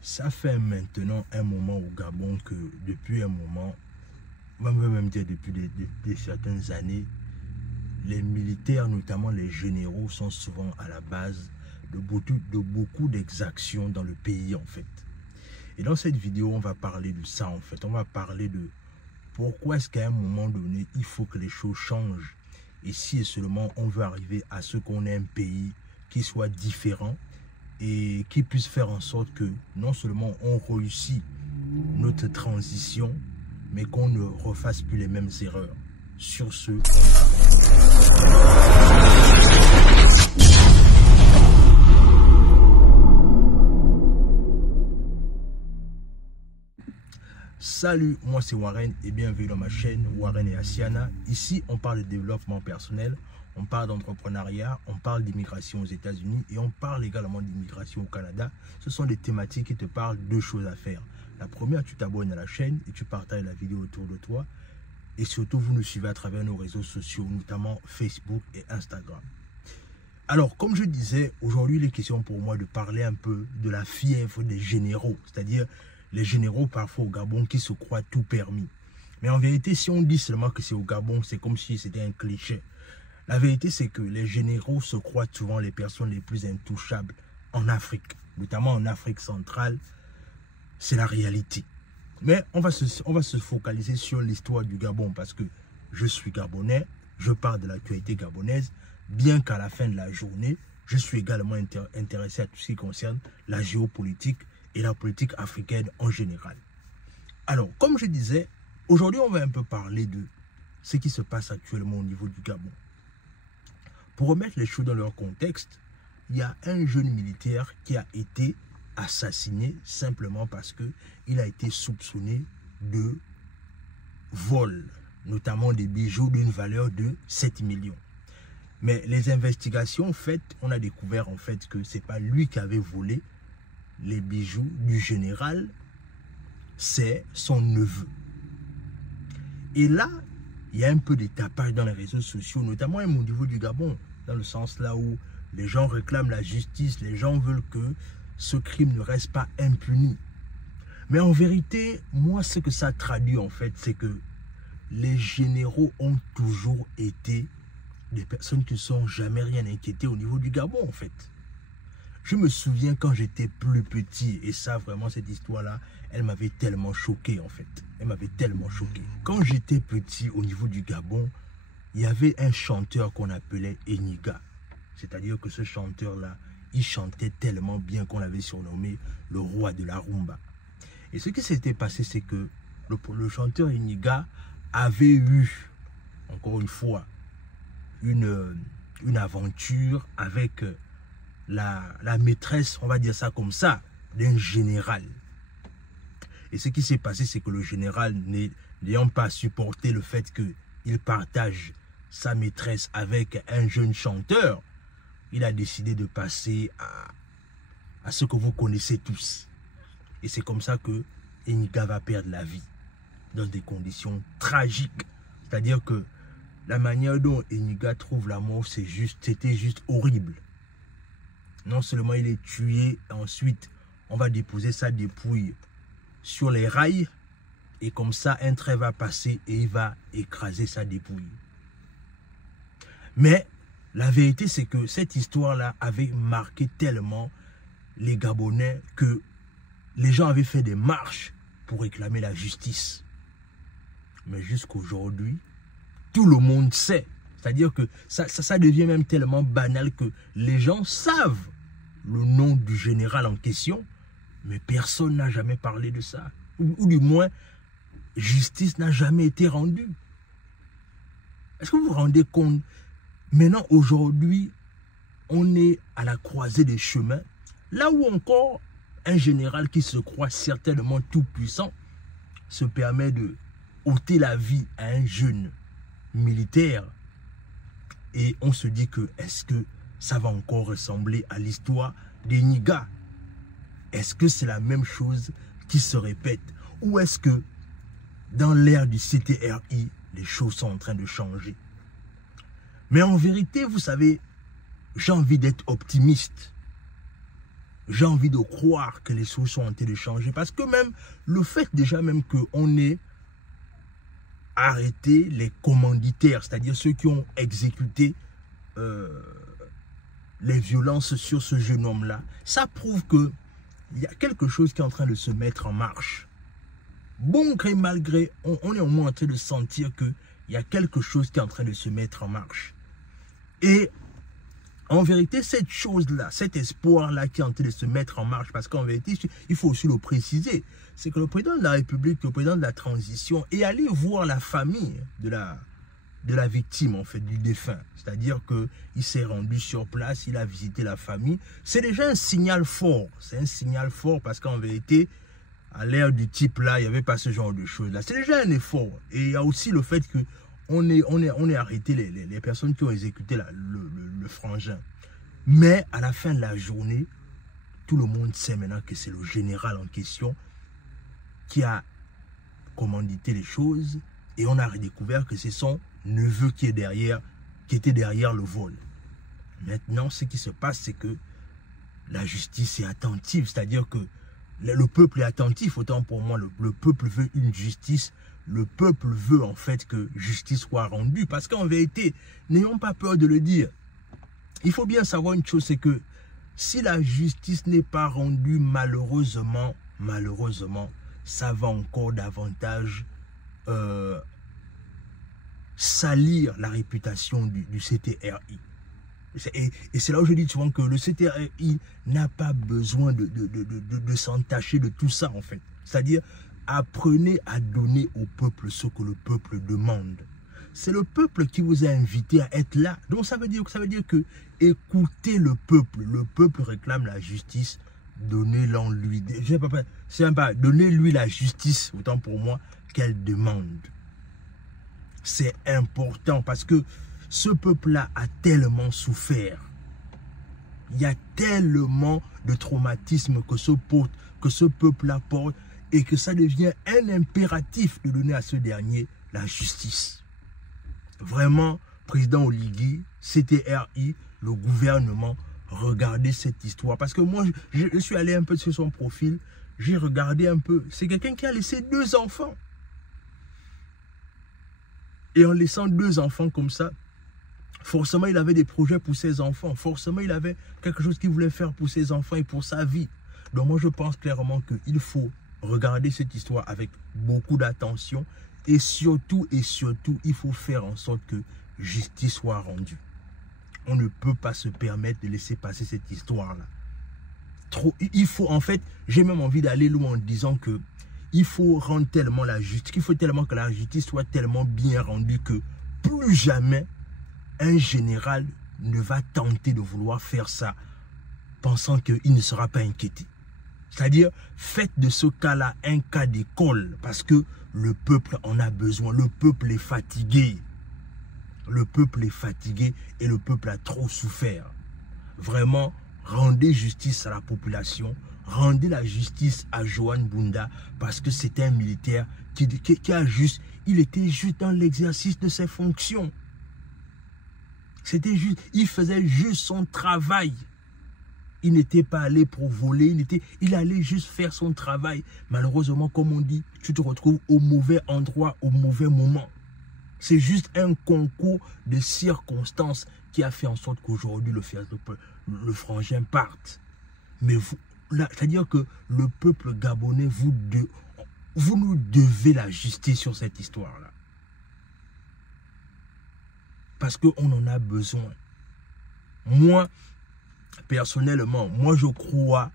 Ça fait maintenant un moment au Gabon que depuis un moment, on va même dire depuis certaines années, les militaires, notamment les généraux, sont souvent à la base de beaucoup d'exactions dans le pays en fait. Et dans cette vidéo, on va parler de ça en fait. On va parler de pourquoi est-ce qu'à un moment donné, il faut que les choses changent. Et si et seulement on veut arriver à ce qu'on ait un pays qui soit différent et qui puisse faire en sorte que non seulement on réussit notre transition, mais qu'on ne refasse plus les mêmes erreurs. Sur ce, salut, moi c'est Warren et bienvenue dans ma chaîne Warren et Asiana. Ici, on parle de développement personnel, on parle d'entrepreneuriat, on parle d'immigration aux États-Unis et on parle également d'immigration au Canada. Ce sont des thématiques qui te parlent de choses à faire. La première, tu t'abonnes à la chaîne et tu partages la vidéo autour de toi. Et surtout, vous nous suivez à travers nos réseaux sociaux, notamment Facebook et Instagram. Alors, comme je disais, aujourd'hui, il est question pour moi de parler un peu de la fièvre des généraux. C'est-à-dire les généraux parfois au Gabon qui se croient tout permis. Mais en vérité, si on dit seulement que c'est au Gabon, c'est comme si c'était un cliché. La vérité, c'est que les généraux se croient souvent les personnes les plus intouchables en Afrique, notamment en Afrique centrale. C'est la réalité. Mais on va se focaliser sur l'histoire du Gabon parce que je suis gabonais, je parle de l'actualité gabonaise, bien qu'à la fin de la journée, je suis également intéressé à tout ce qui concerne la géopolitique et la politique africaine en général. Alors, comme je disais, aujourd'hui, on va un peu parler de ce qui se passe actuellement au niveau du Gabon. Pour remettre les choses dans leur contexte, il y a un jeune militaire qui a été assassiné simplement parce qu'il a été soupçonné de vol, notamment des bijoux d'une valeur de 7 millions. Mais les investigations faites, on a découvert en fait que ce n'est pas lui qui avait volé les bijoux du général, c'est son neveu. Et là, il y a un peu de tapage dans les réseaux sociaux, notamment au niveau du Gabon, dans le sens là où les gens réclament la justice, les gens veulent que ce crime ne reste pas impuni. Mais en vérité, moi, ce que ça traduit en fait, c'est que les généraux ont toujours été des personnes qui ne sont jamais rien inquiétées au niveau du Gabon en fait. Je me souviens quand j'étais plus petit, et ça vraiment cette histoire-là, elle m'avait tellement choqué en fait. Elle m'avait tellement choqué. Quand j'étais petit au niveau du Gabon, il y avait un chanteur qu'on appelait Eniga. C'est-à-dire que ce chanteur-là, il chantait tellement bien qu'on l'avait surnommé le roi de la rumba. Et ce qui s'était passé, c'est que le chanteur Eniga avait eu, encore une fois, une aventure avec la maîtresse, on va dire ça comme ça, d'un général. Et ce qui s'est passé, c'est que le général, n'ayant pas supporté le fait qu'il partage sa maîtresse avec un jeune chanteur, il a décidé de passer à ce que vous connaissez tous. Et c'est comme ça que Eniga va perdre la vie dans des conditions tragiques. C'est-à-dire que la manière dont Eniga trouve la mort, c'était juste horrible. Non seulement il est tué, ensuite on va déposer sa dépouille sur les rails et comme ça un train va passer et il va écraser sa dépouille. Mais la vérité, c'est que cette histoire-là avait marqué tellement les Gabonais que les gens avaient fait des marches pour réclamer la justice. Mais jusqu'aujourd'hui, tout le monde sait. C'est-à-dire que ça devient même tellement banal que les gens savent le nom du général en question, mais personne n'a jamais parlé de ça. Ou du moins, justice n'a jamais été rendue. Est-ce que vous vous rendez compte? Maintenant, aujourd'hui, on est à la croisée des chemins, là où encore un général qui se croit certainement tout puissant se permet de ôter la vie à un jeune militaire. Et on se dit que est-ce que ça va encore ressembler à l'histoire d'Eniga? Est-ce que c'est la même chose qui se répète? Ou est-ce que dans l'ère du CTRI, les choses sont en train de changer? Mais en vérité, vous savez, j'ai envie d'être optimiste. j'ai envie de croire que les choses sont en train de changer. Parce que même le fait déjà même qu'on ait arrêté les commanditaires, c'est-à-dire ceux qui ont exécuté les violences sur ce jeune homme-là, ça prouve qu'il y a quelque chose qui est en train de se mettre en marche. Bon gré, mal gré, on est au moins en train de sentir qu'il y a quelque chose qui est en train de se mettre en marche. Et en vérité, cette chose-là, cet espoir-là qui est en train de se mettre en marche, parce qu'en vérité, il faut aussi le préciser, c'est que le président de la République, le président de la transition, est allé voir la famille de la victime, en fait, du défunt. C'est-à-dire qu'il s'est rendu sur place, il a visité la famille. C'est déjà un signal fort. C'est un signal fort parce qu'en vérité, à l'ère du type là, il n'y avait pas ce genre de choses-là. C'est déjà un effort. Et il y a aussi le fait que on est arrêté les personnes qui ont exécuté le frangin. Mais à la fin de la journée, tout le monde sait maintenant que c'est le général en question qui a commandité les choses et on a redécouvert que c'est son neveu qui était derrière le vol. Maintenant, ce qui se passe, c'est que la justice est attentive, c'est-à-dire que le peuple est attentif, autant pour moi, le peuple veut une justice. Le peuple veut en fait que justice soit rendue. Parce qu'en vérité, n'ayons pas peur de le dire. Il faut bien savoir une chose, c'est que si la justice n'est pas rendue, malheureusement, ça va encore davantage salir la réputation du CTRI. Et c'est là où je dis souvent que le CTRI n'a pas besoin de s'entacher de tout ça en fait. C'est-à-dire, apprenez à donner au peuple ce que le peuple demande. C'est le peuple qui vous a invité à être là. Donc ça veut dire que écoutez le peuple. Le peuple réclame la justice. Donnez-l'en lui. C'est même pas donnez-lui la justice, autant pour moi, qu'elle demande. C'est important parce que ce peuple-là a tellement souffert. Il y a tellement de traumatisme que ce peuple-là porte et que ça devient un impératif de donner à ce dernier la justice. Vraiment, président Oligui, CTRI, le gouvernement, regardez cette histoire. Parce que moi, je suis allé un peu sur son profil, j'ai regardé un peu. C'est quelqu'un qui a laissé 2 enfants. Et en laissant 2 enfants comme ça, forcément, il avait des projets pour ses enfants. Forcément, il avait quelque chose qu'il voulait faire pour ses enfants et pour sa vie. Donc moi, je pense clairement qu'il faut regarder cette histoire avec beaucoup d'attention. Et surtout, il faut faire en sorte que justice soit rendue. On ne peut pas se permettre de laisser passer cette histoire-là. Il faut, en fait, j'ai même envie d'aller loin en disant que il faut rendre tellement la justice, qu'il faut tellement que la justice soit tellement bien rendue que plus jamais un général ne va tenter de vouloir faire ça pensant qu'il ne sera pas inquiété. C'est-à-dire, faites de ce cas-là un cas d'école parce que le peuple en a besoin. Le peuple est fatigué. Le peuple est fatigué et le peuple a trop souffert. Vraiment, rendez justice à la population. Rendez la justice à Johan Bunda parce que c'était un militaire il était juste dans l'exercice de ses fonctions. C'était juste, il faisait juste son travail. Il n'était pas allé pour voler, il allait juste faire son travail. Malheureusement, comme on dit, tu te retrouves au mauvais endroit, au mauvais moment. C'est juste un concours de circonstances qui a fait en sorte qu'aujourd'hui le frangin parte. Mais c'est-à-dire que le peuple gabonais, vous nous devez la justice sur cette histoire-là. Parce qu'on en a besoin. Moi, personnellement, moi je crois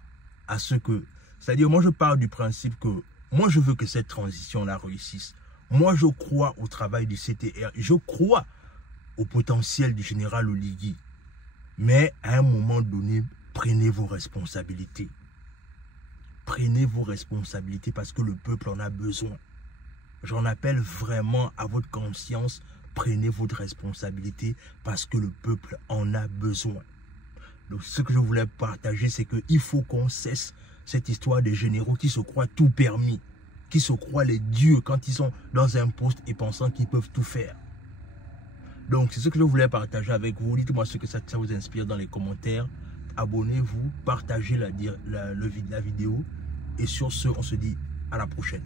à ce que... C'est-à-dire, moi je pars du principe que... Moi je veux que cette transition-là réussisse. Moi je crois au travail du CTR. Je crois au potentiel du général Oligui. Mais à un moment donné, prenez vos responsabilités. Prenez vos responsabilités parce que le peuple en a besoin. J'en appelle vraiment à votre conscience. Prenez votre responsabilité parce que le peuple en a besoin. Donc ce que je voulais partager, c'est qu'il faut qu'on cesse cette histoire des généraux qui se croient tout permis, qui se croient les dieux quand ils sont dans un poste et pensant qu'ils peuvent tout faire. Donc c'est ce que je voulais partager avec vous. Dites-moi ce que ça vous inspire dans les commentaires. abonnez-vous, partagez la vidéo. Et sur ce, on se dit à la prochaine.